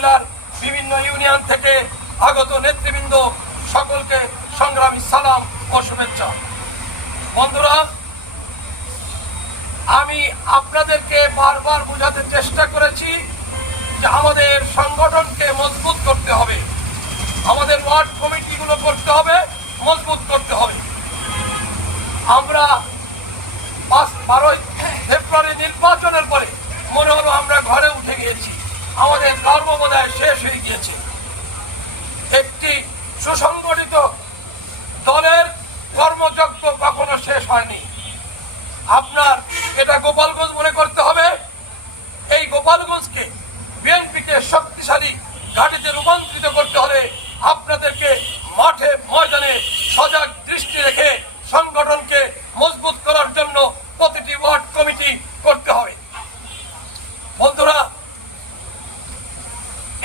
উপজেলার বিভিন্ন ইউনিয়ন থেকে আগত নেতৃবৃন্দ সকলকে সংগ্রামী সালাম ও শুভেচ্ছা। বন্ধুরা, আমি আপনাদেরকে বারবার বোঝাতে চেষ্টা করেছি যে আমাদের সংগঠনকে মজবুত করতে হবে, আমাদের ওয়ার্ড কমিটিগুলো করতে হবে, মজবুত করতে হবে। আমরা 12 ফেব্রুয়ারি নির্বাচনের পরে মনে হলো আমরা ঘরে উঠে গিয়েছি, আমাদের কর্মবোধয় শেষ হয়ে গিয়েছে। একটি সুসংগঠিত দলের কর্মযজ্ঞ কখনো শেষ হয়নি। আপনার এটা গোপালগঞ্জ মনে করতে হবে। এই গোপালগঞ্জকে বিএনপিকে শক্তিশালী ঘাঁটিতে রূপান্তরিত করতে হলে আপনাদেরকে মাঠে ময়দানে সজাগ দৃষ্টি রেখে সংগঠনকে মজবুত করার জন্য প্রতিটি ওয়ার্ড কমিটি করতে হবে। বন্ধুরা,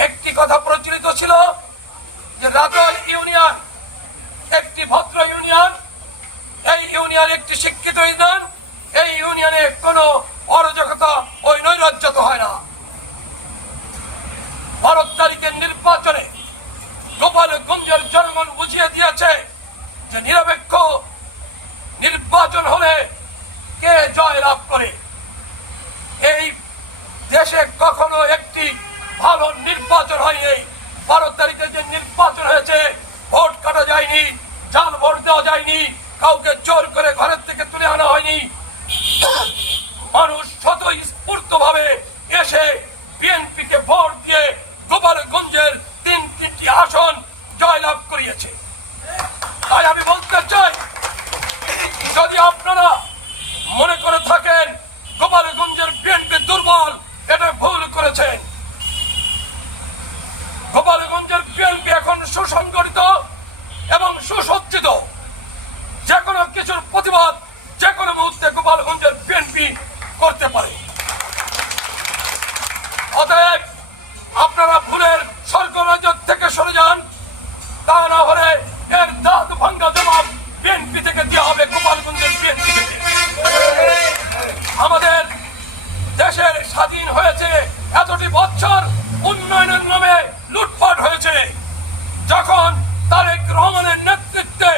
একটি কথা প্রচলিত ছিল যে রাজল ইউনিয়ন একটি ভদ্র ইউনিয়ন, এই ইউনিয়ন একটি শিক্ষিত ইউনিয়ন, এই ইউনিয়নে কোনো অরাজকতা ও নৈরাজ্যতা হয় না। 12 তারিখের নির্বাচনে গোপালগঞ্জের জনগণ বুঝিয়ে দিয়েছে যে নিরপেক্ষ নির্বাচন হলে কে জয় লাভ করে। এই দেশে কখনো একটি ভালো নির্বাচন হয়নি। 12 তারিখে যে নির্বাচন হয়েছে, ভোট কাটা যায়নি, জাল ভোট দেওয়া যায়নি, কাউকে জোর করে ঘরের থেকে তুলে আনা হয়নি। মানুষ স্বতঃস্ফূর্ত ভাবে এসে বিএনপিকে ভোট দিয়ে গোপালগঞ্জের 3টি আসন জয়লাভ করিয়েছে। তাই আমি বলতে চাই, যদি আপনারা মনে করে থাকেন গোপালগঞ্জের বিএনপি দুর্বল, এটা ভুল করেছেন। গোপালগঞ্জের বিএনপি এখন সুসংগঠিত এবং সুসজ্জিত। যে কোনো কিছুর প্রতিবাদ যে কোনো মুহূর্তে গোপালগঞ্জের বিএনপি করতে পারে। অতএব আপনারা ভুলের স্বর্গরাজ্য থেকে সরে যান, তা না হলে এর দাঁত ভাঙ্গা জবাব বিএনপি থেকে দেওয়া হবে, গোপালগঞ্জের বিএনপি থেকে। আমাদের দেশের স্বাধীন হয়েছে এতটি বছর, উন্নয়নের নামে লুটপাট হয়েছে। যখন তারেক রহমানের নেতৃত্বে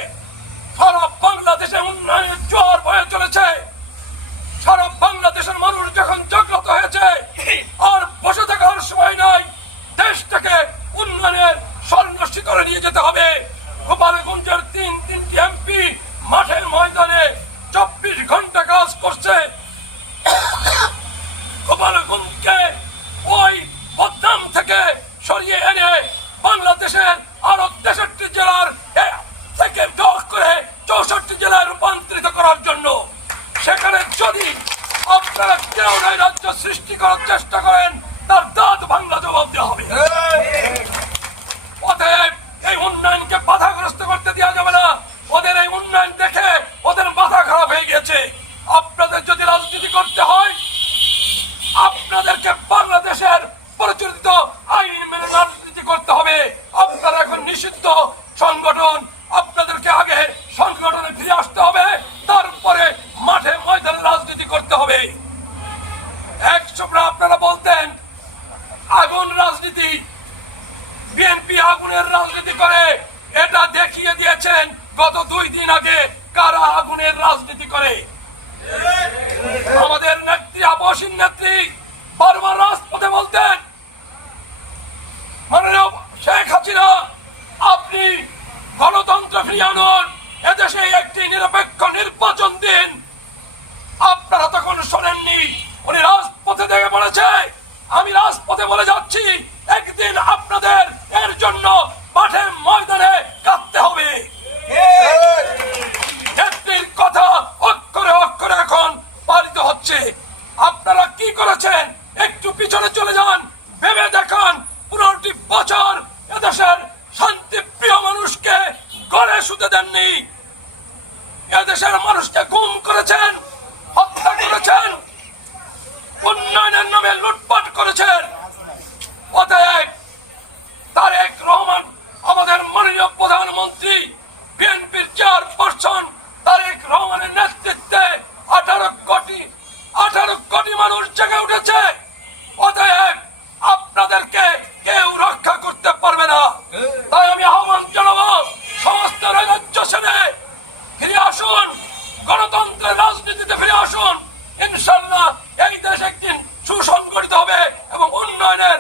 সারা বাংলাদেশে উন্নয়নের জোয়ার বয়ে চলেছে, সারা বাংলাদেশের মানুষ যখন জাগ্রত হয়েছে, আর বসে থাকার সময় নাই, দেশটাকে উন্নয়নের স্বর্ণ শিখরে নিয়ে যেতে হবে। গোপালগঞ্জের 3টি এমপি মাঠের ময়দানে 24 ঘন্টা কাজ করছে। গোপালগঞ্জকে ওই বদনাম থেকে সরিয়ে এনে বাংলাদেশের আরো 63 জেলার থেকে যোগ করে 64 জেলায় রূপান্তরিত করার জন্য। সেখানে যদি আপনারা কেউ রাজ্য সৃষ্টি করার চেষ্টা করেন, তার দাঁত ভাঙ্গা জবাব দেওয়া হবে। অতএব এই উন্নয়নকে বাধাগ্রস্ত করতে দেওয়া যাবে না। ওদের এই উন্নয়ন দেখে ওদের মাথা খারাপ হয়ে গেছে। আপনাদের যদি রাজনীতি করতে হয়, আপনাদেরকে বাংলাদেশের প্রচলিত আইন মেনে রাজনীতি করতে হবে। আপনারা এখন নিষিদ্ধ সংগঠন, আপনাদেরকে আগে সংগঠনে ফিরে আসতে হবে, তারপরে মাঠে ময়দানে রাজনীতি করতে হবে। একসময় আপনারা বলতেন আগুন রাজনীতি, বিএনপি আগুনের রাজনীতি করে। এটা দেখিয়ে দিয়েছেন গত 2 দিন আগে কারা আগুনের রাজনীতি করে। আমাদের নেত্রী, আপসীন নেত্রী বারবার রাজপথে বলতেন, মাননীয় শেখ হাসিনা, আপনি গণতন্ত্র ফিরিয়ে আনুন, এদেশে একটি নিরপেক্ষ নির্বাচন দিন। আপনারা তখন শোনেননি। উনি রাজপথে দেখে বলেছে, আমি রাজপথে বলে যাচ্ছি, একদিন আপনাদের এর জন্য মাঠে ময়দানে কাঁদতে হবে। নেত্রীর কথা অক্ষরে অক্ষরে এখন পালিত হচ্ছে। আপনারা কি করেছেন একটু পিছনে চলে যান, ভেবে দেখান। 15টি বছর এদেশের শান্তিপ্রিয় মানুষকে গড়ে শুতে দেননি। এদেশের মানুষকে গুম করেছেন, হত্যা করেছেন, উন্নয়নের নামে লুটপাট করেছেন। অতএব তারেক রহমান, আমাদের মাননীয় প্রধানমন্ত্রী, বিএনপির চেয়ারপারসন তারেক রহমানের নেতৃত্বে 18 কোটি মানুষ জেগে উঠেছে। অতএব আপনাদেরকে কেউ আসলে রাজনীতিতে ফিরে আসুন। ইনশাআল্লাহ এই দেশ একদিন সুসংগঠিত হবে এবং উন্নয়নের